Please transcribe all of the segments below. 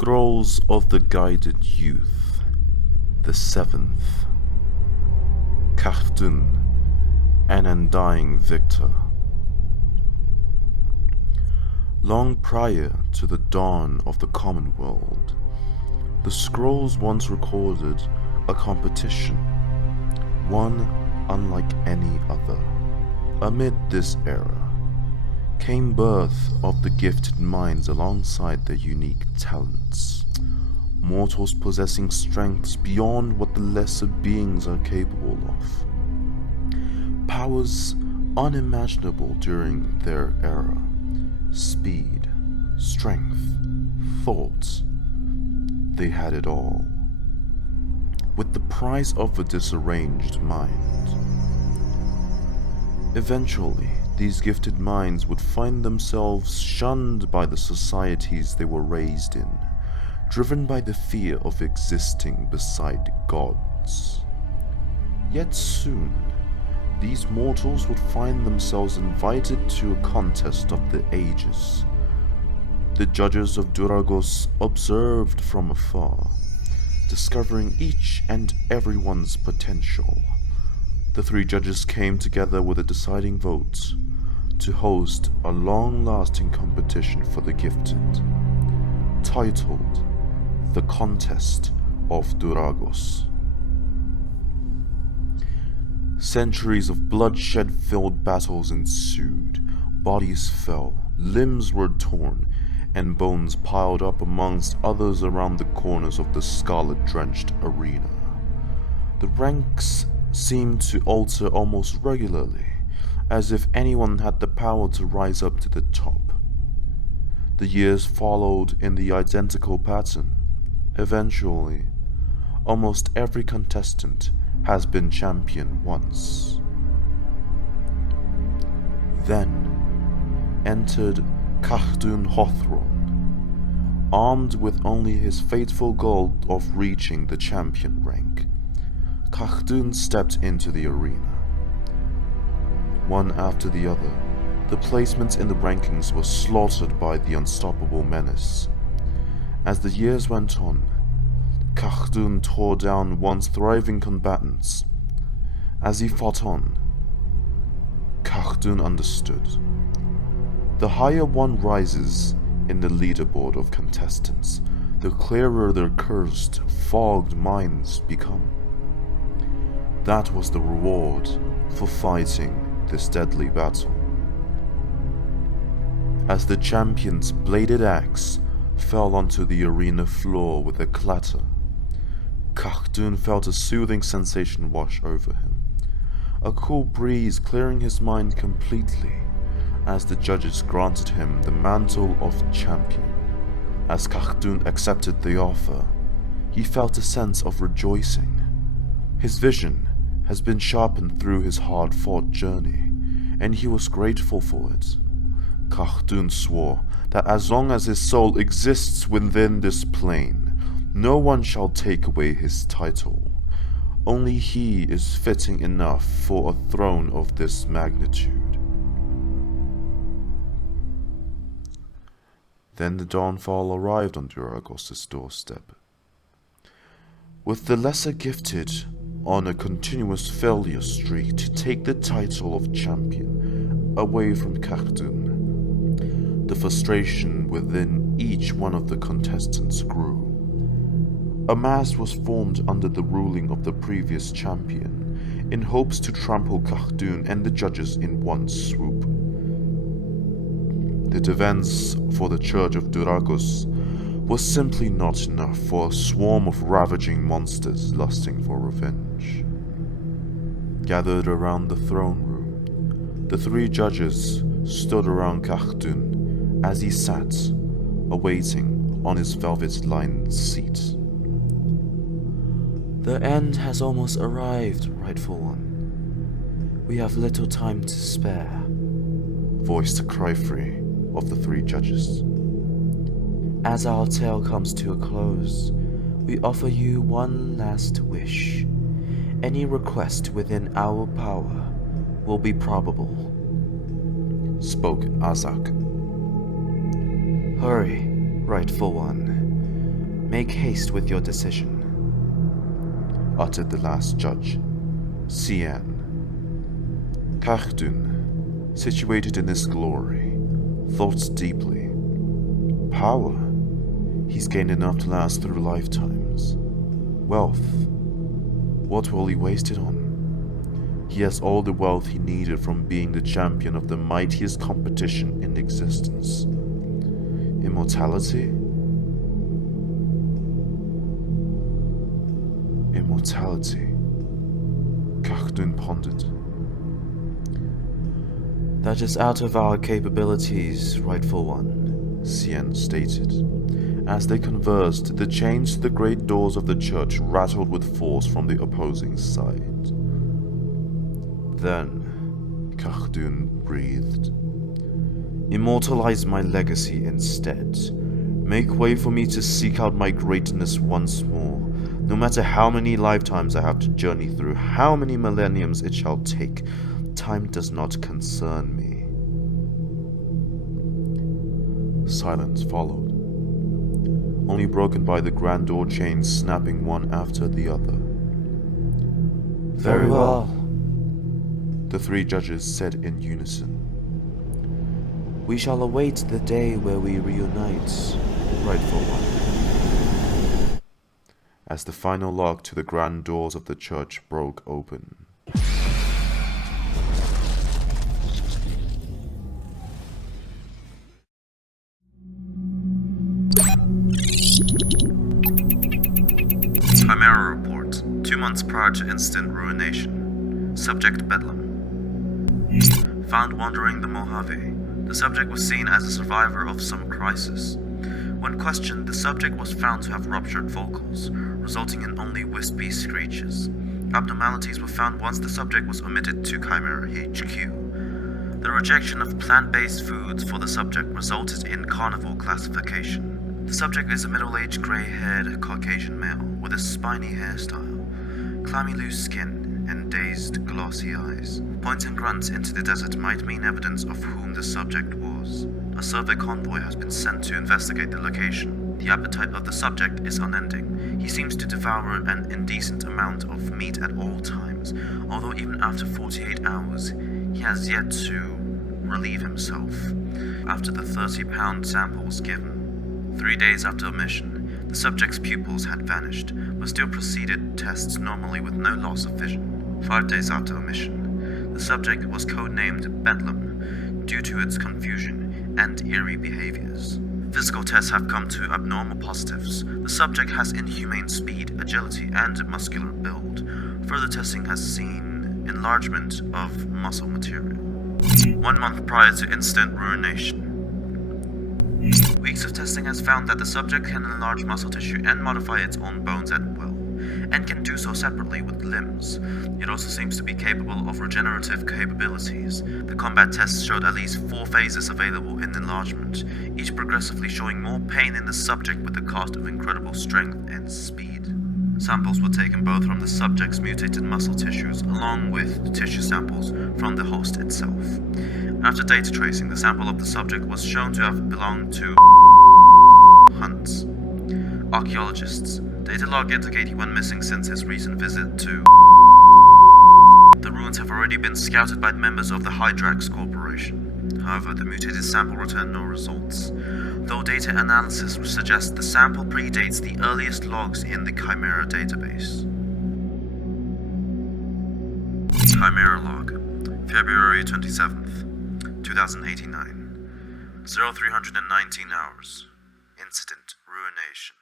Scrolls of the Guided Youth, the Seventh, Khartoum, an Undying Victor. Long prior to the dawn of the common world, the scrolls once recorded a competition, one unlike any other. Amid this era came birth of the gifted minds alongside their unique talents, mortals possessing strengths beyond what the lesser beings are capable of, powers unimaginable during their era, speed, strength, thought. They had it all, with the prize of a disarranged mind. Eventually, these gifted minds would find themselves shunned by the societies they were raised in, driven by the fear of existing beside gods. Yet soon, these mortals would find themselves invited to a contest of the ages. The judges of Duragos observed from afar, discovering each and everyone's potential. The three judges came together with a deciding vote to host a long-lasting competition for the gifted, titled The Contest of Duragos. Centuries of bloodshed-filled battles ensued. Bodies fell, limbs were torn, and bones piled up amongst others around the corners of the scarlet-drenched arena. The ranks seemed to alter almost regularly, as if anyone had the power to rise up to the top. The years followed in the identical pattern. Eventually, almost every contestant has been champion once. Then entered Khartoum Hothron, armed with only his fateful goal of reaching the champion rank. Khartoum stepped into the arena. One after the other, the placements in the rankings were slaughtered by the unstoppable menace. As the years went on, Khartoum tore down once thriving combatants. As he fought on, Khartoum understood. The higher one rises in the leaderboard of contestants, the clearer their cursed, fogged minds become. That was the reward for fighting this deadly battle. As the champion's bladed axe fell onto the arena floor with a clatter, Khartoum felt a soothing sensation wash over him, a cool breeze clearing his mind completely as the judges granted him the mantle of champion. As Khartoum accepted the offer, he felt a sense of rejoicing. His vision has been sharpened through his hard-fought journey, and he was grateful for it. Khartoum swore that as long as his soul exists within this plane, no one shall take away his title. Only he is fitting enough for a throne of this magnitude. Then the downfall arrived on Duragos' doorstep. With the lesser gifted on a continuous failure streak to take the title of champion away from Khartoum, the frustration within each one of the contestants grew. A mass was formed under the ruling of the previous champion in hopes to trample Khartoum and the judges in one swoop. The defense for the Church of Duragos was simply not enough for a swarm of ravaging monsters lusting for revenge. Gathered around the throne room, the three judges stood around Khartoum as he sat, awaiting on his velvet-lined seat. The end has almost arrived, rightful one. We have little time to spare, voiced the cry-free of the three judges. As our tale comes to a close, we offer you one last wish. Any request within our power will be probable, spoke Azak. Hurry, rightful one. Make haste with your decision, uttered the last judge, Cian. Khartoum, situated in this glory, thought deeply. Power. He's gained enough to last through lifetimes. Wealth. What will he waste it on? He has all the wealth he needed from being the champion of the mightiest competition in existence. Immortality? Immortality. Khartoum pondered. That is out of our capabilities, rightful one, Cian stated. As they conversed, the chains to the great doors of the church rattled with force from the opposing side. Then, Khartoum breathed. Immortalize my legacy instead. Make way for me to seek out my greatness once more, no matter how many lifetimes I have to journey through, how many millenniums it shall take. Time does not concern me. Silence followed, only broken by the grand door chains snapping one after the other. Very well, the three judges said in unison. We shall await the day where we reunite, rightful one. As the final lock to the grand doors of the church broke open. Chimera report, 2 months prior to instant ruination. Subject Bedlam. Found wandering the Mojave. The subject was seen as a survivor of some crisis. When questioned, the subject was found to have ruptured vocals, resulting in only wispy screeches. Abnormalities were found once the subject was omitted to Chimera HQ. The rejection of plant-based foods for the subject resulted in carnivore classification. The subject is a middle-aged, grey-haired Caucasian male with a spiny hairstyle, clammy loose skin, and dazed, glossy eyes. Points and grunts into the desert might mean evidence of whom the subject was. A survey convoy has been sent to investigate the location. The appetite of the subject is unending. He seems to devour an indecent amount of meat at all times, although even after 48 hours, he has yet to relieve himself. After the 30-pound sample was given, 3 days after omission, the subject's pupils had vanished, but still proceeded tests normally with no loss of vision. 5 days after omission, the subject was codenamed Bedlam due to its confusion and eerie behaviors. Physical tests have come to abnormal positives. The subject has inhumane speed, agility, and muscular build. Further testing has seen enlargement of muscle material. 1 month prior to instant ruination. Weeks of testing has found that the subject can enlarge muscle tissue and modify its own bones at will, and can do so separately with limbs. It also seems to be capable of regenerative capabilities. The combat tests showed at least 4 phases available in enlargement, each progressively showing more pain in the subject with the cost of incredible strength and speed. Samples were taken both from the subject's mutated muscle tissues along with tissue samples from the host itself. After data tracing, the sample of the subject was shown to have belonged to Hunts. Archeologists. Data log indicate he went missing since his recent visit to The ruins have already been scouted by members of the Hydrax Corporation. However, the mutated sample returned no results, though data analysis suggests the sample predates the earliest logs in the Chimera database. Chimera log, February 27th, 2089. 0319 hours. Incident ruination.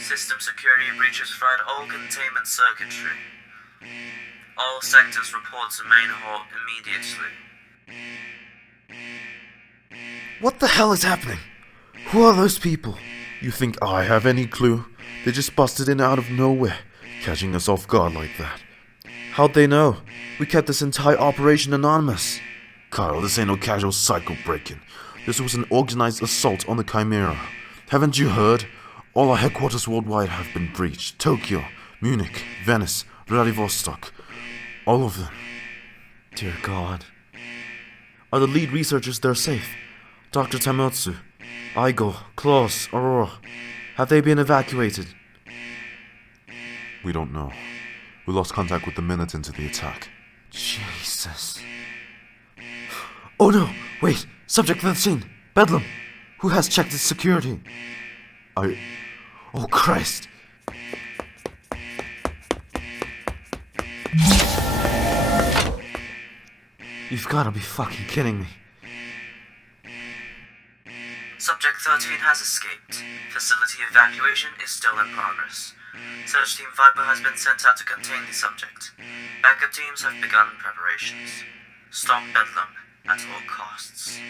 System security breaches fried all containment circuitry. All sectors report to main hall immediately. What the hell is happening? Who are those people? You think I have any clue? They just busted in out of nowhere, catching us off guard like that. How'd they know? We kept this entire operation anonymous. Kyle, this ain't no casual cycle break-in. This was an organized assault on the Chimera. Haven't you heard? All our headquarters worldwide have been breached. Tokyo, Munich, Venice, Vladivostok. All of them. Dear God. Are the lead researchers there safe? Dr. Tamotsu, Aigo, Klaus, Aurora. Have they been evacuated? We don't know. We lost contact with the minute into the attack. Jesus. Oh no! Wait! Subject 13! Bedlam! Who has checked its security? Oh Christ! You've gotta be fucking kidding me. Subject 13 has escaped. Facility evacuation is still in progress. Search Team Viper has been sent out to contain the subject. Backup teams have begun preparations. Stop Bedlam at all costs.